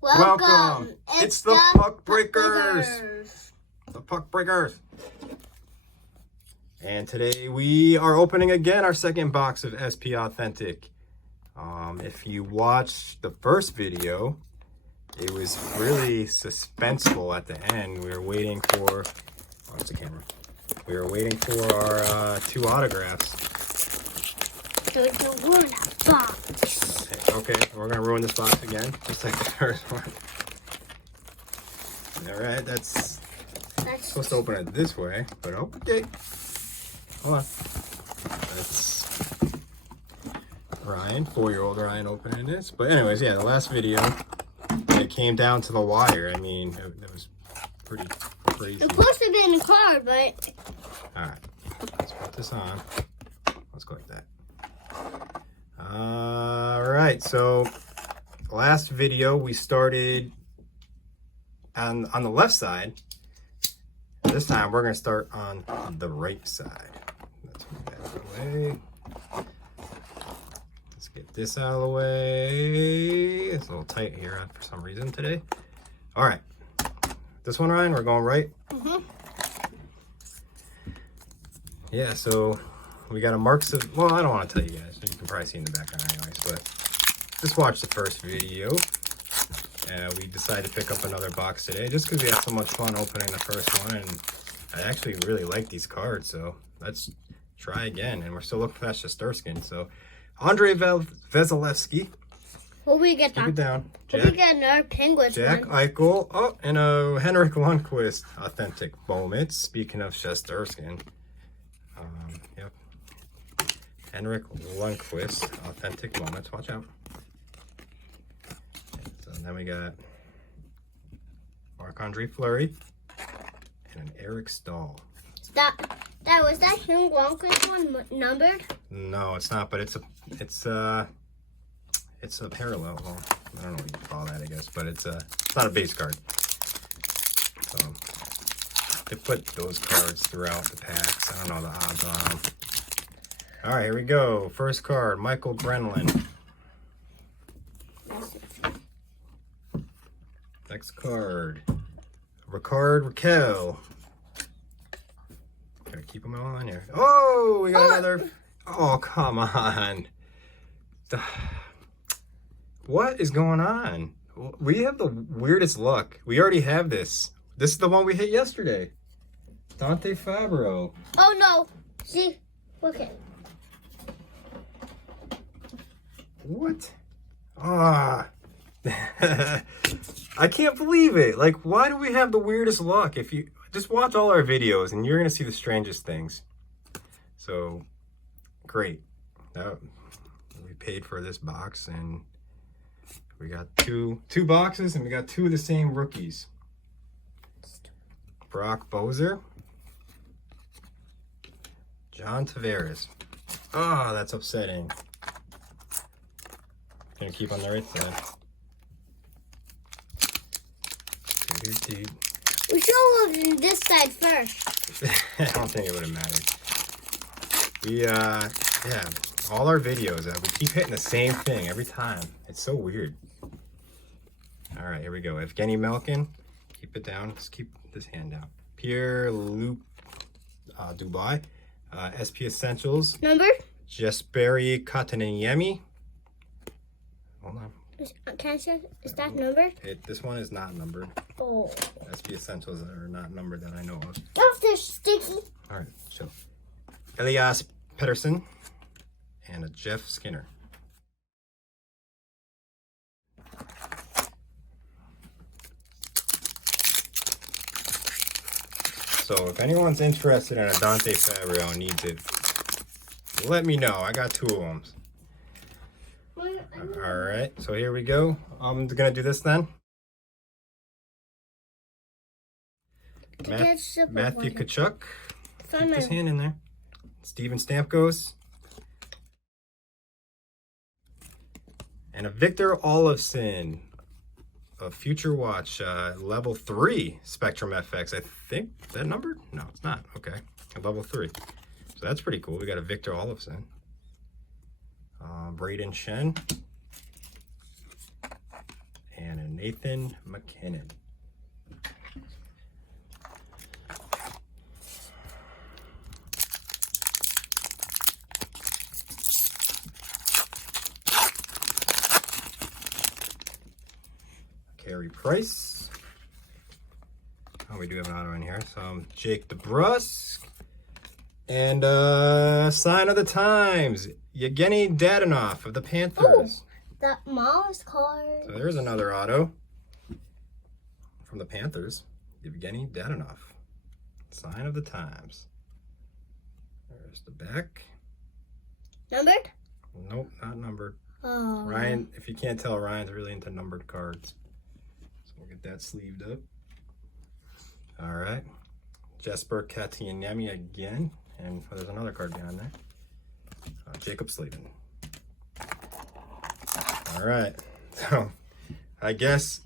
Welcome. It's the Puck Breakers. The Puck Breakers. And today we are opening again our second box of SP Authentic. If you watched the first video, it was really suspenseful at the end. We were waiting for, where's the camera? We were waiting for our 2 autographs. So you ruin a box. Okay, we're gonna ruin this box again, just like the first one. All right, that's supposed to open it this way, but okay. Hold on. That's Ryan, 4-year-old Ryan opening this. But anyways, yeah, the last video, it came down to the wire. I mean, it was pretty crazy. It's supposed to be in the card, but... Alright, let's put this on. Let's go like that. Alright, so last video we started on the left side. This time we're going to start on the right side. Let's move that out of the way. Let's get this out of the way. It's a little tight here for some reason today. Alright, this one, Ryan, we're going right. Yeah, so we got a Marks of, well, I don't want to tell you guys. You can probably see in the background anyways, but just watch the first video. We decided to pick up another box today just because we had so much fun opening the first one, and I actually really like these cards, so let's try again. And we're still looking for that Shesterkin. So Andrei Vasilevsky. Will we get Keep that? it down. Will we get another Penguins Jack one? Eichel. Oh, and a Henrik Lundqvist authentic moments. Speaking of Shesterkin. Yep. Henrik Lundqvist authentic moments. Watch out. So then we got Marc-Andre Fleury and an Eric Stahl. Was that Henrik Lundqvist one numbered? No, it's not, but it's a parallel. Well, I don't know what you call that, I guess, but it's not a base card. So they put those cards throughout the packs. I don't know the odds on them. All right, here we go. First card, Michael Grenlin. Next card, Ricard Raquel. Gotta keep them all on here. Oh, we got another. Oh, come on. What is going on? We have the weirdest luck. We already have this. This is the one we hit yesterday. Dante Fabro. Oh no! See, look at. What? Ah. I can't believe it. Like, why do we have the weirdest luck? If you just watch all our videos and you're gonna see the strangest things. So great. We paid for this box and we got two boxes and we got 2 of the same rookies. Brock Bozer. John Tavares. Oh, that's upsetting. Gonna keep on the right side. We should have looked on this side first. I don't think it would have mattered. We, yeah, all our videos, we keep hitting the same thing every time. It's so weird. All right, here we go. Evgeny Malkin, keep it down. Just keep this hand down. Pierre-Luc Dubois, SP Essentials. Number? Jesperi Kotkaniemi. Hold on. Can I see? Is that numbered? This one is not numbered. Oh. SP Essentials are not numbered that I know of. Oh, they're sticky. All right, so Elias Pettersson and a Jeff Skinner. So if anyone's interested in a Dante Fabro and needs it, let me know. I got 2 of them. All right, so here we go. I'm gonna do this then. Matthew Tkachuk. Keep his hand in there. Steven Stamkos. And a Victor Olofsson. A Future Watch level 3 Spectrum FX. I think, is that numbered? No, it's not. Okay, a level 3. So that's pretty cool. We got a Victor Olofsson. Braden Shen. and a Nathan McKinnon. Carey Price. Oh, we do have an auto in here. So Jake DeBrusk. And sign of the times, Yevgeny Dadonov of the Panthers. Oh, that Miles card. So there's another auto from the Panthers, Yevgeny Dadonov. Sign of the times. There's the back. Numbered? Nope, not numbered. Oh. Ryan, if you can't tell, Ryan's really into numbered cards. So we'll get that sleeved up. All right. Jesper Kataniemi again. And there's another card behind there. Jacob Slavin. All right. So I guess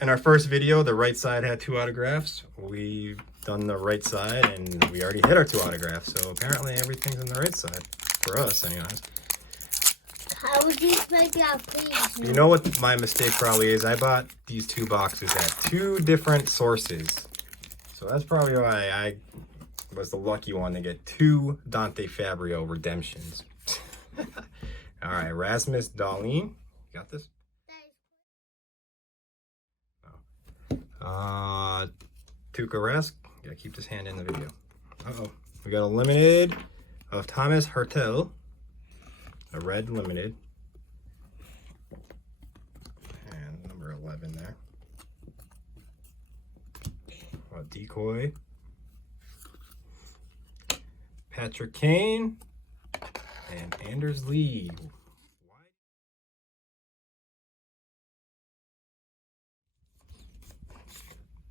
in our first video, the right side had 2 autographs. We've done the right side and we already hit our 2 autographs. So apparently everything's in the right side. For us, anyways. How would you make that, please? You know what my mistake probably is? I bought these 2 boxes at 2 different sources. So that's probably why I was the lucky one to get 2 Dante Fabio redemptions. All right, Rasmus Dahlin. You got this? Oh. Tuukka Rask. Gotta keep this hand in the video. Uh-oh. We got a limited of Thomas Hertel. A red limited. And number 11 there. A decoy. Patrick Kane and Anders Lee.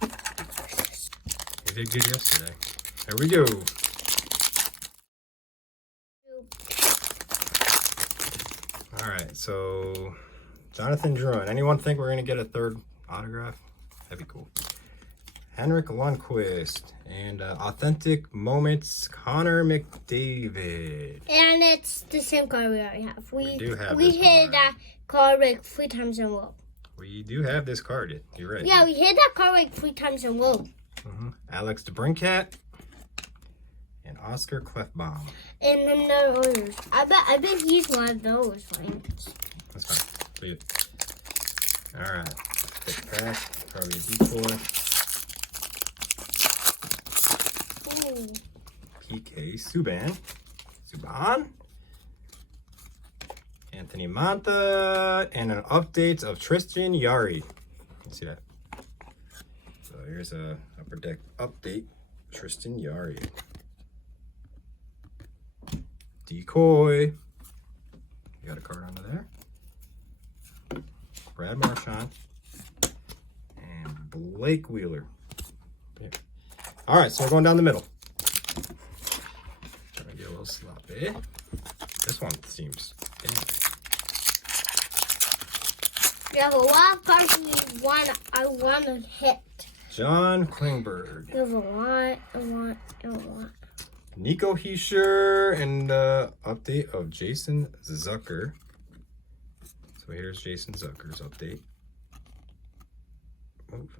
He did good yesterday. There we go. All right, so Jonathan Drouin. Anyone think we're gonna get a 3rd autograph? That'd be cool. Henrik Lundqvist and Authentic Moments, Connor McDavid. And it's the same card we already have. We do have We this hit one. that card like 3 times in a row. We do have this card. You're right. Yeah, we hit that card like 3 times in a row. Alex DeBrincat and Oscar Clefbaum. And then the others. I bet he's one of those ones. That's fine. See it. All right. Quick pack. Probably a decoy. Ooh. PK Subban. Anthony Manta. And an update of Tristan Yari. Let's see that. So here's a upper deck update. Tristan Yari. Decoy. You got a card under there. Brad Marchand. And Blake Wheeler. Yeah. All right, so we're going down the middle. Trying to get a little sloppy. This one seems dangerous. We have a lot of cards I want to hit. John Klingberg. We have a lot. Nico Heischer and update of Jason Zucker. So here's Jason Zucker's update. Move.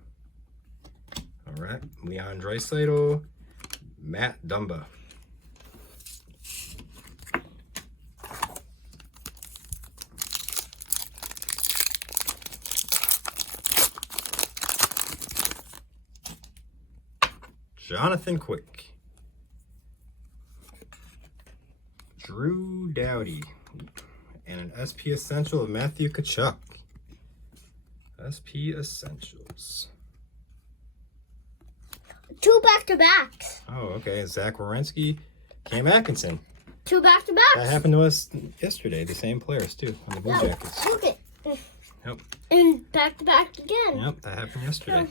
All right, Leon Draisaitl, Matt Dumba. Jonathan Quick. Drew Doughty. And an SP Essential of Matthew Tkachuk. SP Essentials. 2 back-to-backs. Oh, okay. Zach Werenski, Cam Atkinson. 2 back-to-backs. That happened to us yesterday. The same players, too, on the Blue Jackets. Look it. Yep. And back-to-back again. Yep, that happened yesterday.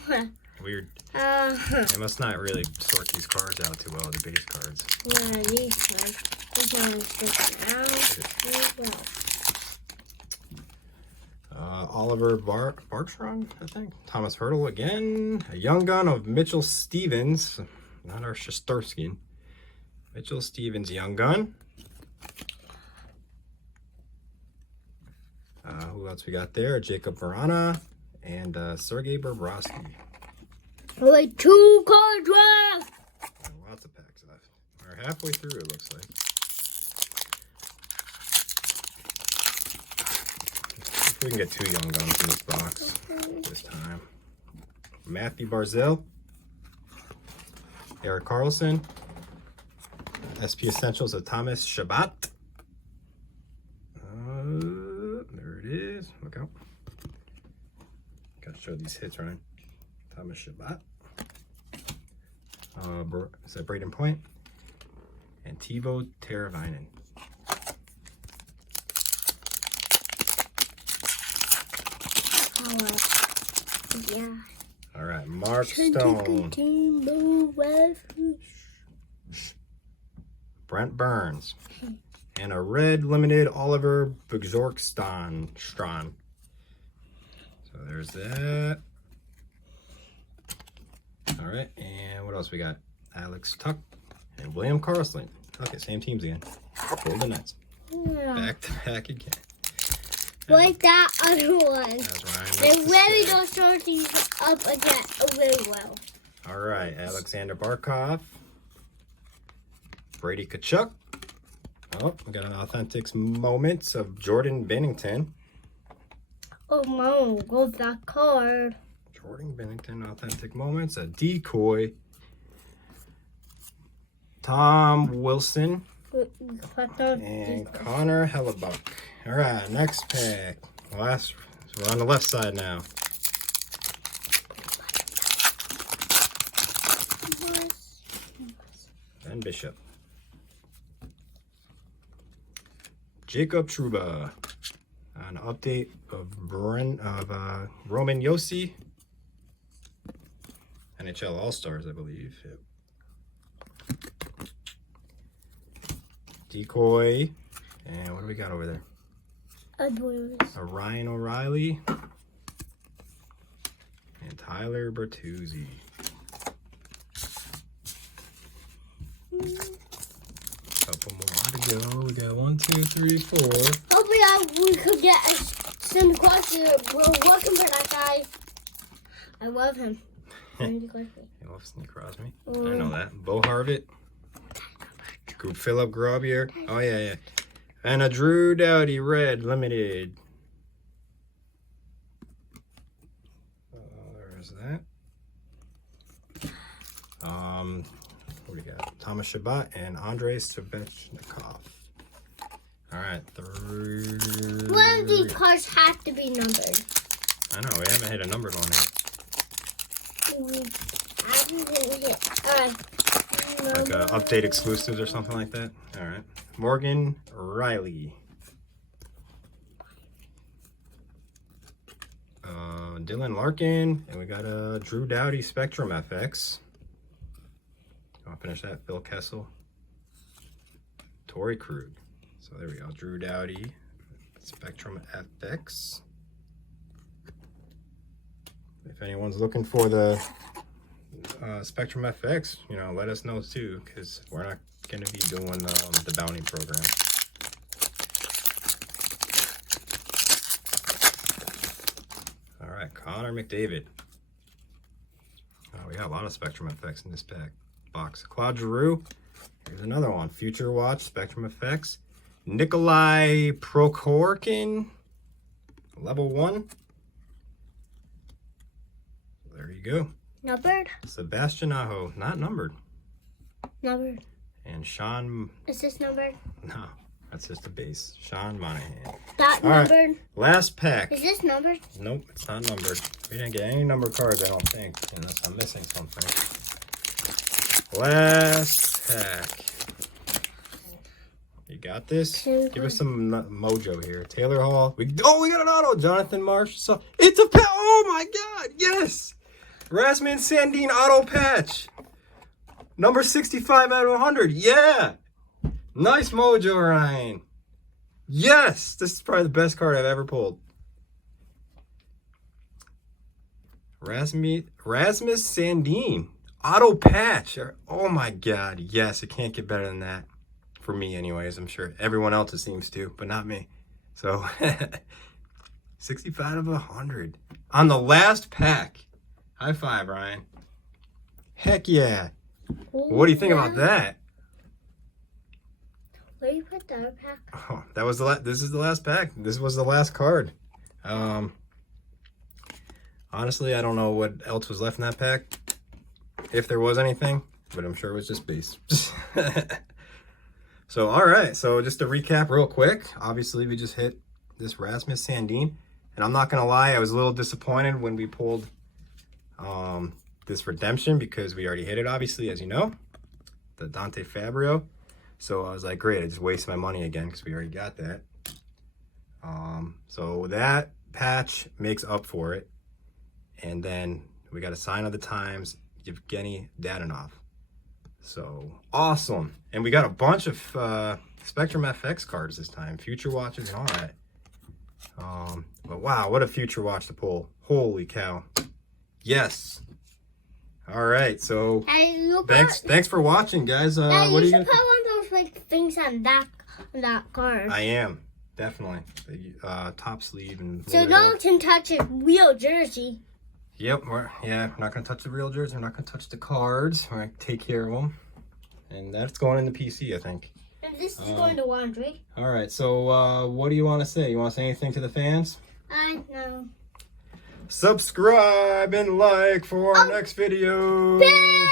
Weird. They must not really sort these cards out too well, the base cards. Yeah, these cards. This one's sticking out. Oliver Barkstrom, I think. Thomas Hertel again. A young gun of Mitchell Stevens. Not our Shesterkin. Mitchell Stevens, young gun. Who else we got there? Jacob Verana and Sergei Bobrovsky. Like 2 cards left. Lots of packs left. We're halfway through, it looks like. If we can get 2 young guns in this box this time. Matthew Barzal, Eric Carlson, SP Essentials of Thomas Shabbat. There it is. Look out. Gotta show these hits, right? Thomas Shabbat. Is that Braden Point? And Teuvo Teravainen. Yeah. All right, Mark Stone. Brent Burns. And a red limited Oliver Bjorkstrand. So there's that. All right, and what else we got? Alex Tuck and William Karlsson. Okay, same teams again. Golden Knights. Yeah. Back to back again. Like that other one. They really don't start these up again really well. All right, Alexander Barkov. Brady Tkachuk. Oh, we got an authentic moments of Jordan Bennington. Oh, Mom, go that card. Jordan Bennington, authentic moments. A decoy. Tom Wilson. And Connor Hellebuck. All right, next pack. Last, so we're on the left side now. Ben Bishop. Jacob Trouba. An update of Roman Josi. NHL All-Stars, I believe. Yep. Decoy. And what do we got over there? A Ryan O'Reilly. And Tyler Bertuzzi. Couple more to go. We got 1, 2, 3, 4. Hopefully we could get some questions. We're working for that guy. I love him. You love Sidney Crosby. I know that. Bo Harvitt. Philip Grobbier. Oh, yeah. And a Drew Doughty red limited. There's that. What do we got? Thomas Shabbat and Andrei Svechnikov. All right, 3. One of these cards have to be numbered. I know, we haven't hit a numbered one yet. Like update exclusives or something like that. All right. Morgan Riley. Dylan Larkin. And we got a Drew Doughty Spectrum FX. I'll finish that. Phil Kessel. Torrey Krug. So there we go. Drew Doughty Spectrum FX. If anyone's looking for the Spectrum FX, you know, let us know too, because we're not going to be doing the bounty program. All right, Connor McDavid. Oh, we got a lot of Spectrum FX in this box. Claude Giroux. Here's another one. Future Watch Spectrum FX. Nikolai Prokhorkin, level 1. There you go. Numbered? Sebastian Aho, not numbered. Numbered. And Sean. Is this numbered? No, that's just a base. Sean Monahan. That all numbered? Right, last pack. Is this numbered? Nope, it's not numbered. We didn't get any numbered cards, I don't think, unless I'm missing something. Last pack. You got this? Give us some mojo here. Taylor Hall. We got an auto. Jonathan Marsh. So it's a patch. Oh my God! Yes. Rasmus Sandin auto patch. Number 65 out of 100. Yeah. Nice mojo, Ryan. Yes. This is probably the best card I've ever pulled. Rasmus Sandin auto patch. Oh my God. Yes. It can't get better than that. For me anyways, I'm sure everyone else it seems to, but not me. So 65 of 100 on the last pack. High five, Ryan. Heck yeah. What do you think about that? Where do you put the other pack? Oh, that was the this is the last pack. This was the last card. Honestly, I don't know what else was left in that pack, if there was anything, but I'm sure it was just base. So, all right. So just to recap real quick, obviously we just hit this Rasmus Sandin, and I'm not gonna lie, I was a little disappointed when we pulled this redemption because we already hit it, obviously, as you know, the Dante Fabio. So I was like, great, I just wasted my money again because we already got that. So that patch makes up for it. And then we got a sign of the times, Yevgeny Dadonov. So awesome. And we got a bunch of Spectrum FX cards this time, Future Watches and all that. But wow, what a Future Watch to pull. Holy cow. Yes. All right, so thanks for watching, guys. What are you gonna put one of those like things on that card? I am definitely the top sleeve and so no one can touch a real jersey. Yep, we're not gonna touch the real jersey. We're not gonna touch the cards. We're gonna take care of them, and that's going in the PC, I think. And this is going to laundry. All right, so what do you want to say? You want to say anything to the fans? No. Subscribe and like for our next video. Bye.